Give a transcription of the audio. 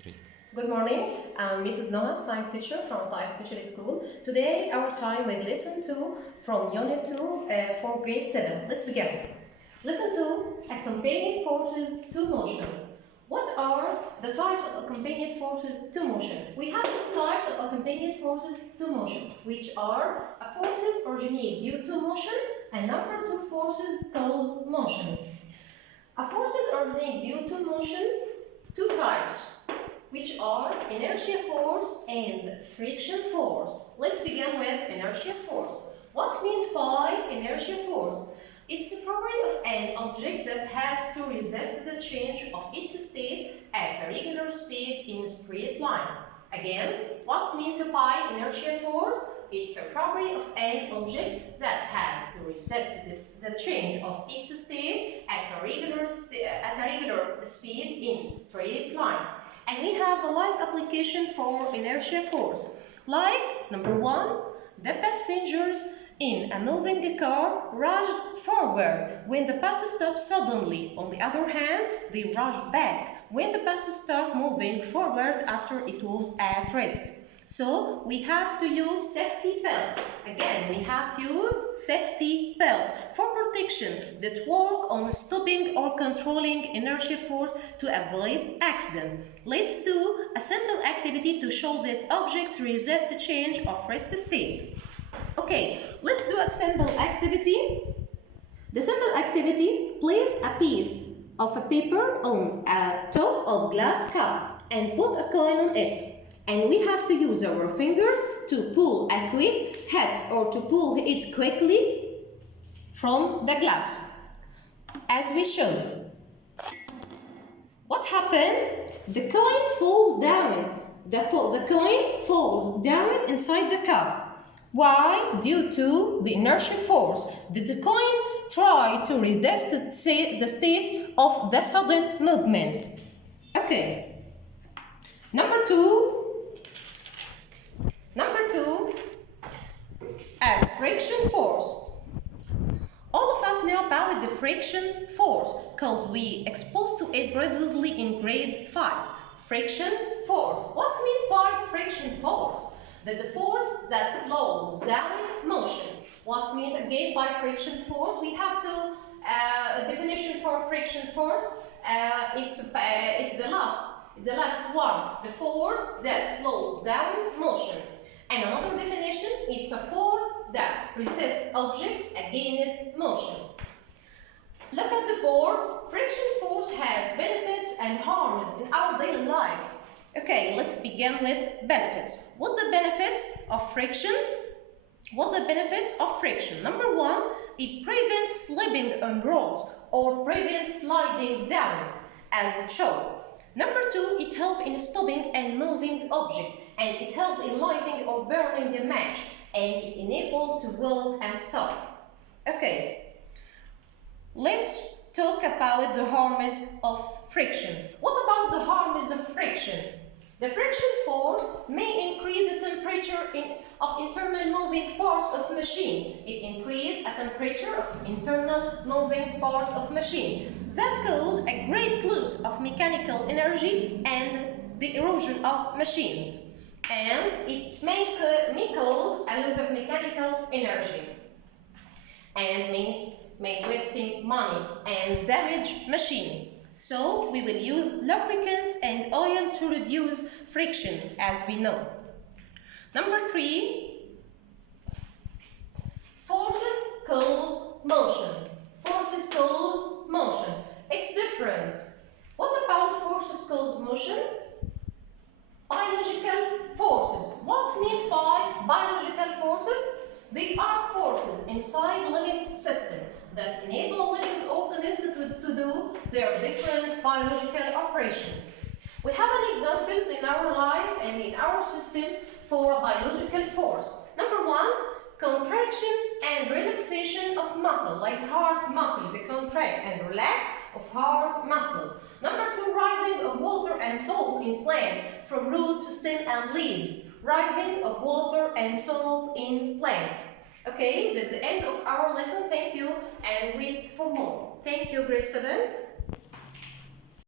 Three. Good morning, I'm Mrs. Noha, science teacher from Eltaef Official School. Today our time with lesson 2 from unit 2 for grade 7. Let's begin. Lesson 2, accompanying forces to motion. What are the types of accompanying forces to motion? We have two types of accompanying forces to motion, which are forces originate due to motion and number 2 forces cause motion. Forces originate due to motion, two types, which are inertia force and friction force. Let's begin with inertia force. What's meant by inertia force? It's a property of an object that has to resist the change of its state at a regular speed in a straight line. Again, what's meant by inertia force? It's a property of an object that has to resist the change of its state at a regular speed in a straight line. And we have a live application for inertia force. Like, number 1, the passengers in a moving car rushed forward when the bus stopped suddenly. On the other hand, they rushed back when the bus stopped moving forward after it was at rest. So, we have to use safety belts. Again, we have to use safety belts for protection that work on stopping or controlling inertia force to avoid accident. Let's do a simple activity to show that objects resist the change of rest state. Okay, let's do a simple activity. The simple activity, place a piece of a paper on a top of glass cup and put a coin on it. And we have to use our fingers to pull a quick hit or to pull it quickly from the glass, as we show. What happened? The coin falls down. The coin falls down inside the cup. Why? Due to the inertia force. Did the coin try to resist the state of the sudden movement? Okay. Number 2, a friction force. All of us know about the friction force because we exposed to it previously in grade 5. Friction force. What's meant by friction force? That the force that slows down motion. What's meant again by friction force? We have to a definition for friction force. It's the last one. The force that slows down motion. And another definition, it's a force that resists objects against motion. Look at the board. Friction force has benefits and harms in our daily life. Okay, let's begin with benefits. What the benefits of friction? Number 1, it prevents slipping on roads or prevents sliding down, as it shows. Number 2, it helps in stopping and moving objects, and it helps in lighting or burning the match, and it enables to walk and stop. Okay, let's talk about the harms of friction. What about the harms of friction? The friction force may increase the temperature of internal moving parts of machine. It increases the temperature of internal moving parts of machine. That causes a great loss of mechanical energy and the erosion of machines. And it may cause a loss of mechanical energy and may wasting money and damage machine. So we will use lubricants and oil to reduce friction, as we know. Number 3, forces cause motion. Forces cause motion. It's different. What about forces cause motion? Biological forces. What's meant by biological forces? They are forces inside the living system that enable living organisms to do their different biological operations. We have an examples in our life and in our systems for biological force. Number 1, contraction and relaxation of muscle, like heart muscle. They contract and relax of heart muscle. Number 2, rising of water and salts in plant from root, stem and leaves. Rising of water and salt in plants. Okay, that's the end of our lesson. Thank you and wait for more. Thank you, grade 7.